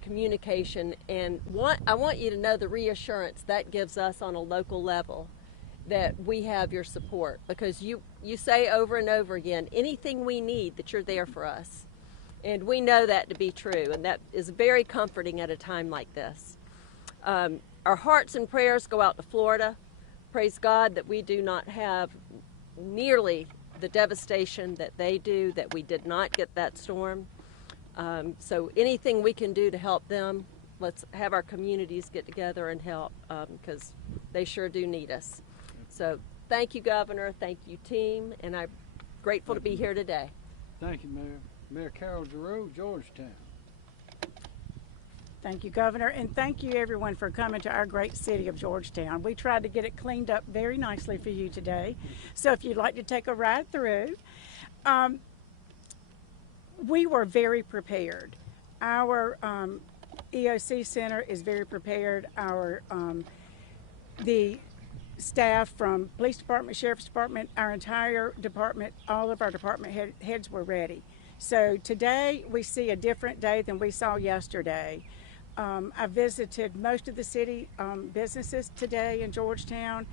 communication, and I want you to know the reassurance that gives us on a local level that we have your support, because you say over and over again, anything we need, that you're there for us. And we know that to be true, and that is very comforting at a time like this. Our hearts and prayers go out to Florida. Praise God that we do not have nearly the devastation that they do, that we did not get that storm. So anything we can do to help them, let's have our communities get together and help, because they sure do need us. So thank you, Governor. Thank you, team. And I'm grateful to be here today. Thank you, Mayor. Mayor Carol Giroux, Georgetown. Thank you, Governor, and thank you everyone for coming to our great city of Georgetown. We tried to get it cleaned up very nicely for you today. So if you'd like to take a ride through, we were very prepared. Our EOC Center is very prepared. Our the staff from Police Department, Sheriff's Department, our entire department, all of our department heads were ready. So today we see a different day than we saw yesterday. I visited most of the city businesses today in Georgetown.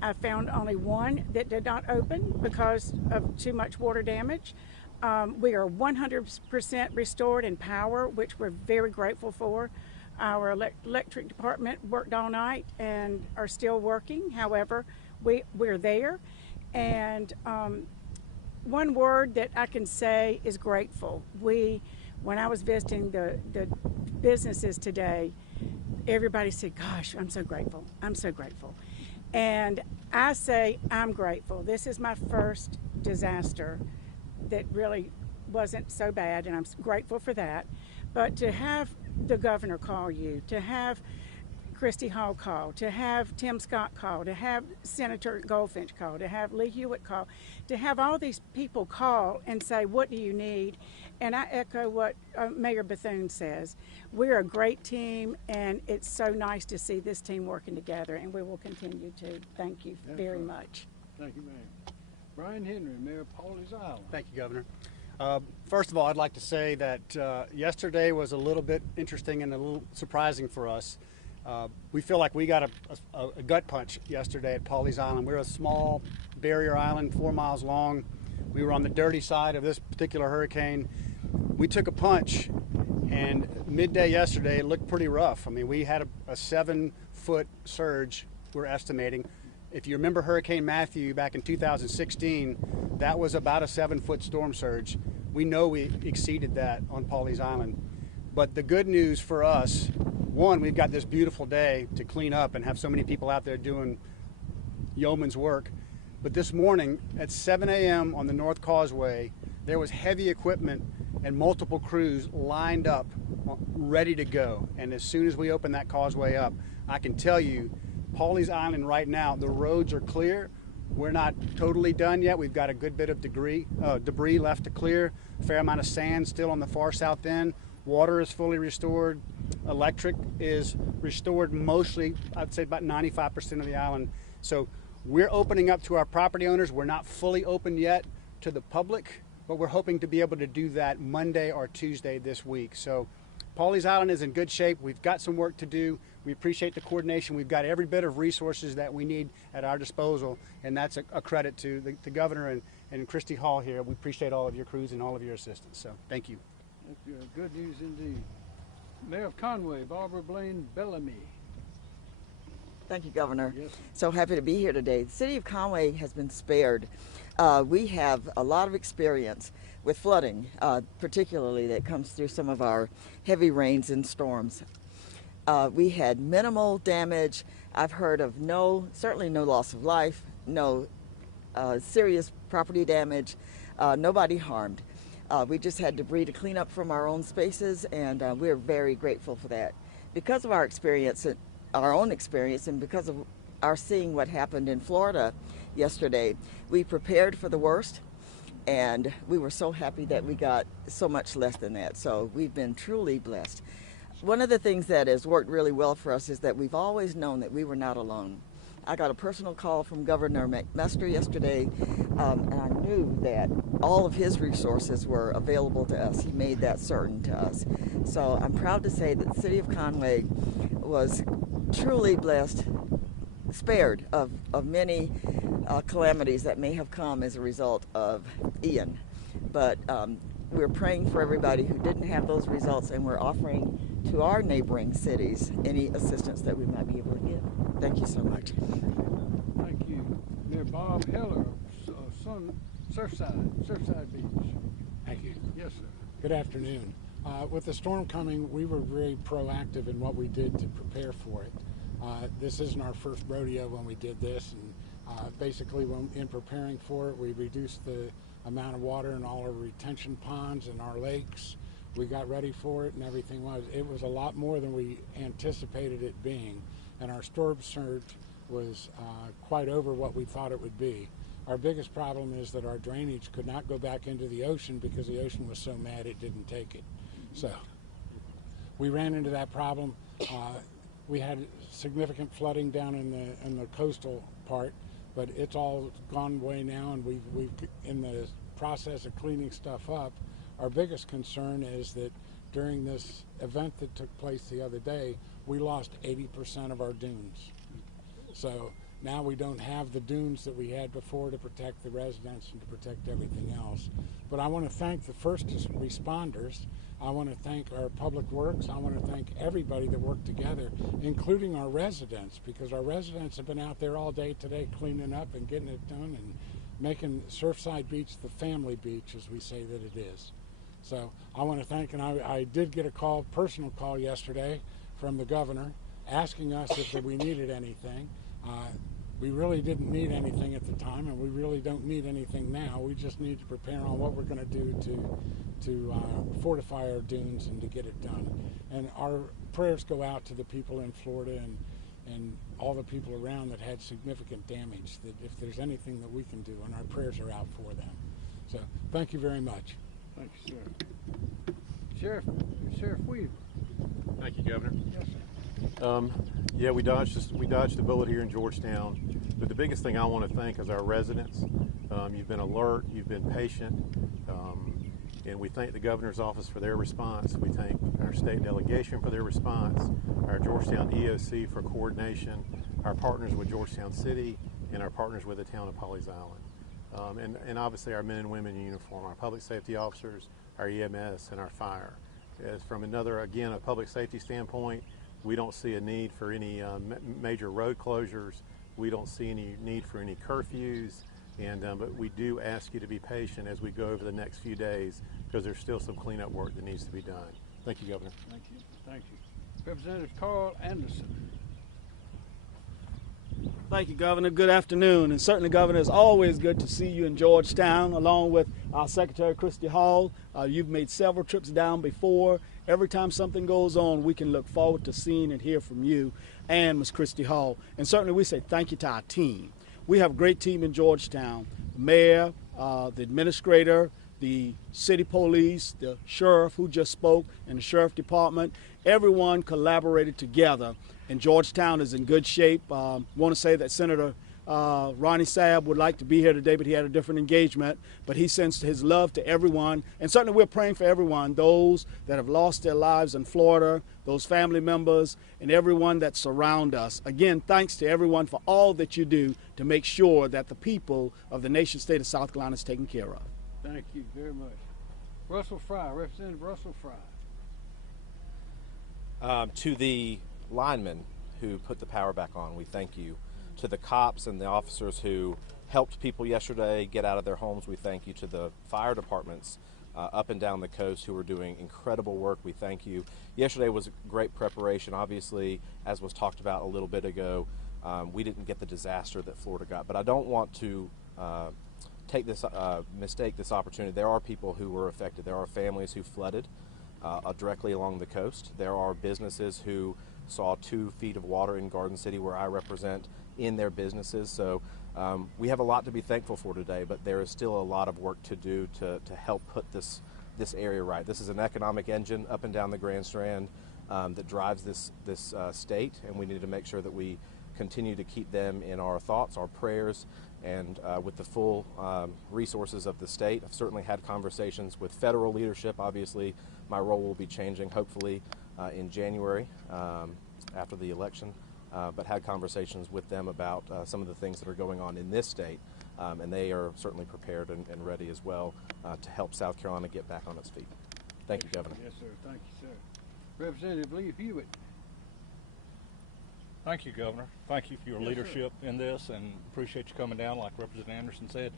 I found only one that did not open because of too much water damage. We are 100% restored in power, which we're very grateful for. Our electric department worked all night and are still working. However, we're there. And one word that I can say is grateful. When I was visiting the businesses today, everybody said, gosh, I'm so grateful. I'm so grateful. And I say I'm grateful. This is my first disaster that really wasn't so bad, and I'm grateful for that. But to have the governor call you, to have Christy Hall call, to have Tim Scott call, to have Senator Goldfinch call, to have Lee Hewitt call, to have all these people call and say, what do you need? And I echo what Mayor Bethune says. We're a great team, and it's so nice to see this team working together, and we will continue to. Thank you very much. Thank you, Mayor. Brian Henry, Mayor of Pawleys Island. Thank you, Governor. First of all, I'd like to say that yesterday was a little bit interesting and a little surprising for us. We feel like we got a gut punch yesterday at Pawleys Island. We're a small barrier island, 4 miles long. We were on the dirty side of this particular hurricane. We took a punch, and midday yesterday it looked pretty rough. I mean, we had a 7-foot surge, we're estimating. If you remember Hurricane Matthew back in 2016, that was about a 7-foot storm surge. We know we exceeded that on Pawleys Island. But the good news for us, one, we've got this beautiful day to clean up and have so many people out there doing yeoman's work. But this morning at 7 a.m. on the North Causeway, there was heavy equipment and multiple crews lined up, ready to go. And as soon as we open that causeway up, I can tell you, Pawleys Island right now, the roads are clear. We're not totally done yet. We've got a good bit of debris left to clear, a fair amount of sand still on the far south end. Water is fully restored. Electric is restored mostly, I'd say about 95% of the island. So we're opening up to our property owners. We're not fully open yet to the public, but we're hoping to be able to do that Monday or Tuesday this week. So Pawleys Island is in good shape. We've got some work to do. We appreciate the coordination. We've got every bit of resources that we need at our disposal, and that's a credit to the governor and Christy Hall here. We appreciate all of your crews and all of your assistance. So thank you. That's good news indeed. Mayor of Conway, Barbara Blaine Bellamy. Thank you, Governor. Yes. So happy to be here today. The city of Conway has been spared. We have a lot of experience with flooding, particularly that comes through some of our heavy rains and storms. We had minimal damage. I've heard of certainly no loss of life, no serious property damage, nobody harmed. We just had debris to clean up from our own spaces, and we're very grateful for that. Because of our experience, our own experience, and because of our seeing what happened in Florida yesterday, we prepared for the worst, and we were so happy that we got so much less than that. So we've been truly blessed. One of the things that has worked really well for us is that we've always known that we were not alone. I got a personal call from Governor McMaster yesterday, and I knew that all of his resources were available to us. He made that certain to us. So I'm proud to say that the city of Conway was truly blessed, spared of many calamities that may have come as a result of Ian. But we're praying for everybody who didn't have those results, and we're offering to our neighboring cities any assistance that we might be able to give. Thank you so much. Thank you. Mayor Bob Heller of Surfside Beach. Thank you. Yes, sir. Good afternoon. With the storm coming, we were very proactive in what we did to prepare for it. This isn't our first rodeo when we did this, and basically in preparing for it, we reduced the amount of water in all our retention ponds and our lakes. We got ready for it, and everything it was a lot more than we anticipated it being, and our storm surge was quite over what we thought it would be. Our biggest problem is that our drainage could not go back into the ocean because the ocean was so mad it didn't take it. So we ran into that problem. We had significant flooding down in the coastal part, but it's all gone away now, and we've in the process of cleaning stuff up. Our biggest concern is that during this event that took place the other day, we lost 80% of our dunes. So now we don't have the dunes that we had before to protect the residents and to protect everything else. But I want to thank the first responders. I want to thank our public works. I want to thank everybody that worked together, including our residents, because our residents have been out there all day today cleaning up and getting it done and making Surfside Beach the family beach, as we say that it is. So I want to thank, and I did get a personal call yesterday from the governor asking us if we needed anything. We really didn't need anything at the time, and we really don't need anything now. We just need to prepare on what we're going to do to fortify our dunes and to get it done. And our prayers go out to the people in Florida and all the people around that had significant damage, that if there's anything that we can do, and our prayers are out for them. So thank you very much. Thank you, sir. Sheriff Weaver. Thank you, Governor. Yes, sir. Yeah, we dodged a bullet here in Georgetown, but the biggest thing I want to thank is our residents. You've been alert, you've been patient, and we thank the governor's office for their response. We thank our state delegation for their response, our Georgetown EOC for coordination, our partners with Georgetown City, and our partners with the town of Pawleys Island. And obviously our men and women in uniform, our public safety officers, our EMS, and our fire. As from a public safety standpoint, we don't see a need for any major road closures. We don't see any need for any curfews, but we do ask you to be patient as we go over the next few days, because there's still some cleanup work that needs to be done. Thank you, Governor. Thank you. Thank you. Representative Carl Anderson. Thank you, Governor. Good afternoon. And certainly, Governor, it's always good to see you in Georgetown, along with our Secretary, Christy Hall. You've made several trips down before. Every time something goes on, we can look forward to seeing and hear from you and Ms. Christy Hall. And certainly, we say thank you to our team. We have a great team in Georgetown. The mayor, the administrator, the city police, the sheriff who just spoke, and the sheriff department. Everyone collaborated together, and Georgetown is in good shape. I want to say that Senator Ronnie Sabb would like to be here today, but he had a different engagement. But he sends his love to everyone, and certainly we're praying for everyone, those that have lost their lives in Florida, those family members, and everyone that surround us. Again, thanks to everyone for all that you do to make sure that the people of the nation state of South Carolina is taken care of. Thank you very much. Russell Fry, Representative Russell Fry. To the linemen who put the power back on, we thank you. To the cops and the officers who helped people yesterday get out of their homes, we thank you. To the fire departments up and down the coast who are doing incredible work, we thank you. Yesterday was a great preparation. Obviously, as was talked about a little bit ago, we didn't get the disaster that Florida got, but I don't want to mistake this opportunity. There are people who were affected. There are families who flooded directly along the coast. There are businesses who saw 2 feet of water in Garden City, where I represent, in their businesses. So we have a lot to be thankful for today, but there is still a lot of work to do to help put this area right. This is an economic engine up and down the Grand Strand that drives this state, and we need to make sure that we continue to keep them in our thoughts, our prayers, and with the full resources of the state. I've certainly had conversations with federal leadership. Obviously, my role will be changing, hopefully, in January after the election, but had conversations with them about some of the things that are going on in this state, and they are certainly prepared and ready as well to help South Carolina get back on its feet. Thank you, Governor. Yes, sir. Thank you, sir. Representative Lee Hewitt. Thank you, Governor. Thank you for your Yes, leadership in this, and appreciate you coming down. Like Representative Anderson said,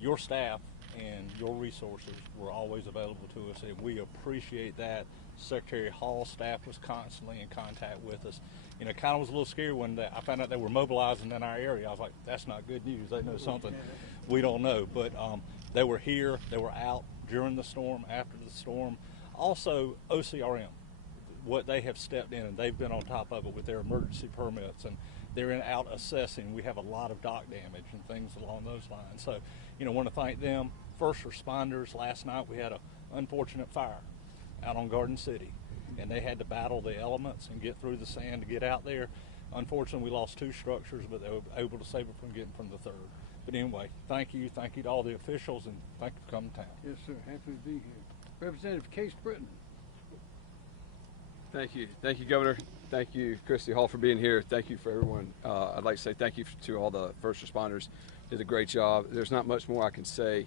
your staff and your resources were always available to us, and we appreciate that. Secretary Hall's staff was constantly in contact with us. You know, it kind of was a little scary when I found out they were mobilizing in our area. I was like, that's not good news. They know something we don't know. But they were here. They were out during the storm, after the storm. Also, OCRM, what they have stepped in, and they've been on top of it with their emergency permits, and they're out assessing. We have a lot of dock damage and things along those lines. So, you know, want to thank them. First responders, last night we had an unfortunate fire out on Garden City, and they had to battle the elements and get through the sand to get out there. Unfortunately, we lost 2 structures, but they were able to save it from getting from the 3rd. But anyway, thank you to all the officials, and thank you for coming to town. Yes, sir. Happy to be here. Representative Case Britton. Thank you, Governor. Thank you, Christy Hall, for being here. Thank you for everyone. I'd like to say thank you to all the first responders. Did a great job. There's not much more I can say.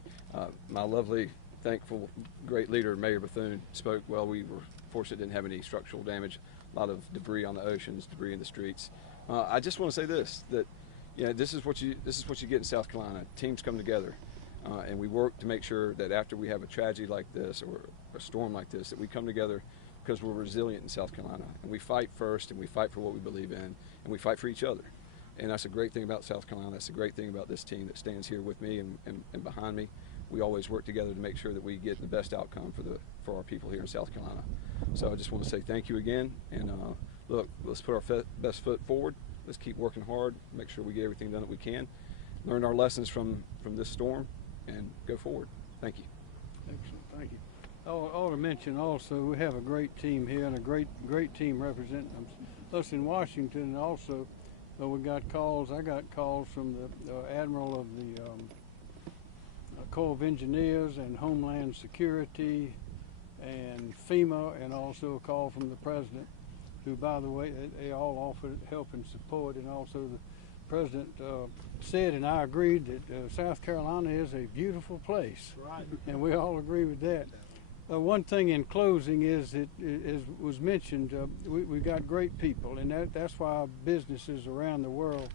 My lovely, thankful, great leader, Mayor Bethune, spoke well. We were fortunate didn't have any structural damage. A lot of debris on the oceans, debris in the streets. I just want to say this: that this is what you get in South Carolina. Teams come together, and we work to make sure that after we have a tragedy like this or a storm like this, that we come together, because we're resilient in South Carolina, and we fight first, and we fight for what we believe in, and we fight for each other. And that's a great thing about South Carolina. That's a great thing about this team that stands here with me and behind me. We always work together to make sure that we get the best outcome for our people here in South Carolina. So I just want to say thank you again, and look, let's put our best foot forward. Let's keep working hard, make sure we get everything done that we can, learn our lessons from this storm, and go forward. Thank you. Excellent. Thank you. I ought to mention also we have a great team here and a great team representing us in Washington. And also, we got calls. I got calls from the Admiral of the Corps of Engineers and Homeland Security and FEMA, and also a call from the President, who, by the way, they all offered help and support. And also the President said, and I agreed, that South Carolina is a beautiful place. Right. And we all agree with that. One thing in closing is that, as was mentioned, we've got great people, and that's why businesses around the world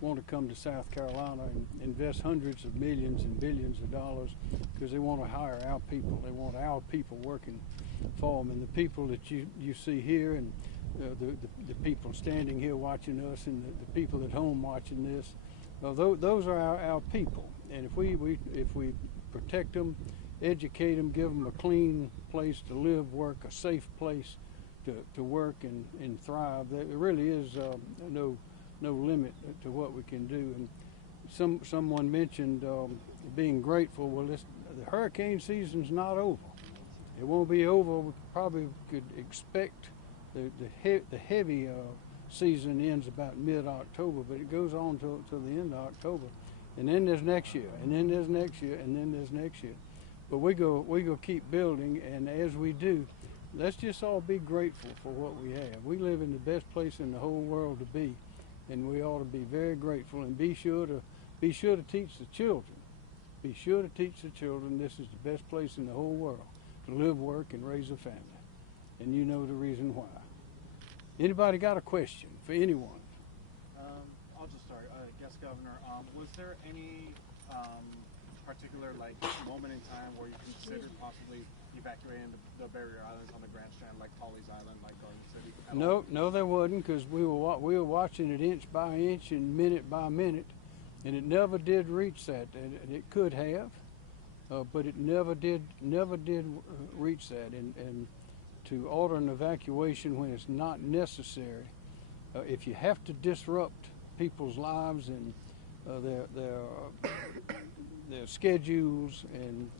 want to come to South Carolina and invest hundreds of millions and billions of dollars, because they want to hire our people. They want our people working for them. And the people that you see here, and the people standing here watching us, and the people at home watching this, those are our people. And if we protect them, educate them, give them a clean place to live, work, a safe place to work and thrive, there really is no limit to what we can do. And someone mentioned being grateful. Well, the hurricane season's not over. It won't be over. We probably could expect the heavy season ends about mid-October, but it goes on till the end of October. And then there's next year, and then there's next year, and then there's next year. But we go keep building, and as we do, let's just all be grateful for what we have. We live in the best place in the whole world to be, and we ought to be very grateful, and be sure to teach the children. Be sure to teach the children this is the best place in the whole world to live, work, and raise a family. And you know the reason why. Anybody got a question for anyone? I'll just start. Yes, Governor. Was there any particular moment in time where you considered possibly evacuating the barrier islands on the Grand Strand, like Pawleys Island, like Garden City? No, there wasn't, because we were watching it inch by inch and minute by minute, and it never did reach that. And it could have, but it never did reach that. And to order an evacuation when it's not necessary, if you have to disrupt people's lives and their schedules and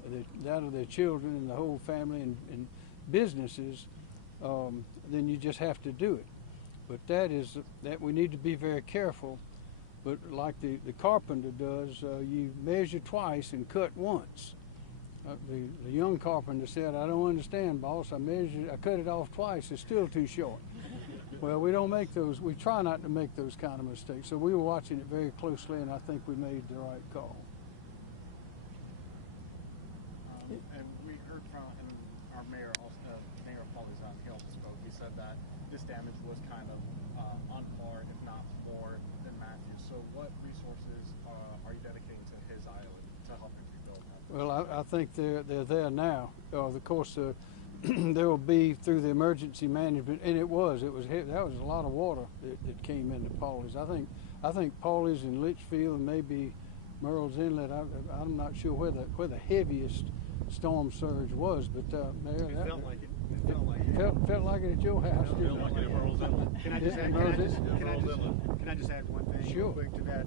that of their children and the whole family and businesses, then you just have to do it. But that we need to be very careful. But like the carpenter does, you measure twice and cut once. The young carpenter said, "I don't understand, boss. I cut it off twice. It's still too short." Well, we don't make those. We try not to make those kind of mistakes. So we were watching it very closely, and I think we made the right call. And we heard from our mayor, Mayor Paulizan, he also spoke. He said that this damage was kind of on par, if not more, than Matthews. So what resources are you dedicating to his island to help him rebuild that? Well, I think they're there now. Of course, there will be through the emergency management, and that was a lot of water that came into Pawleys. I think Pawleys and Litchfield and maybe Merle's Inlet. I'm not sure where the heaviest storm surge was, but Mayor, It felt like it. Felt like it at your house. Can I just add one thing real quick to that?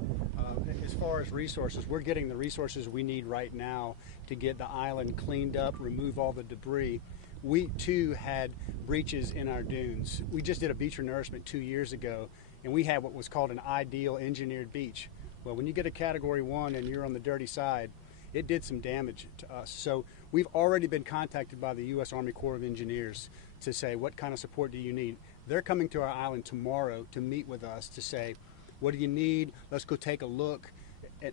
As far as resources, we're getting the resources we need right now to get the island cleaned up, remove all the debris. We too had breaches in our dunes. We just did a beach renourishment 2 years ago, and we had what was called an ideal engineered beach. Well, when you get a Category 1 and you're on the dirty side, it did some damage to us. So we've already been contacted by the U.S. Army Corps of Engineers to say, what kind of support do you need? They're coming to our island tomorrow to meet with us to say, what do you need? Let's go take a look.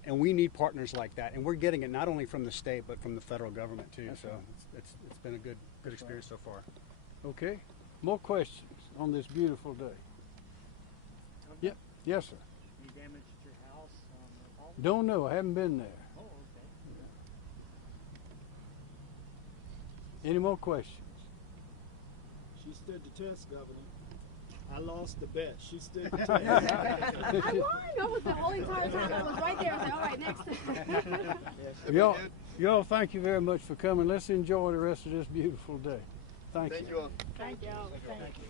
And we need partners like that. And we're getting it not only from the state, but from the federal government too. So it's been a good experience so far. Okay. More questions on this beautiful day? Yep. Yes, sir. Any damage to your house? Don't know. I haven't been there. Oh, okay. Any more questions? She stood the test, Governor. I lost the bet. She stood the test. I won. I was the whole entire time. I was right there. I was like, all right, next. Y'all, thank you very much for coming. Let's enjoy the rest of this beautiful day. Thank you. Thank you. Thank you.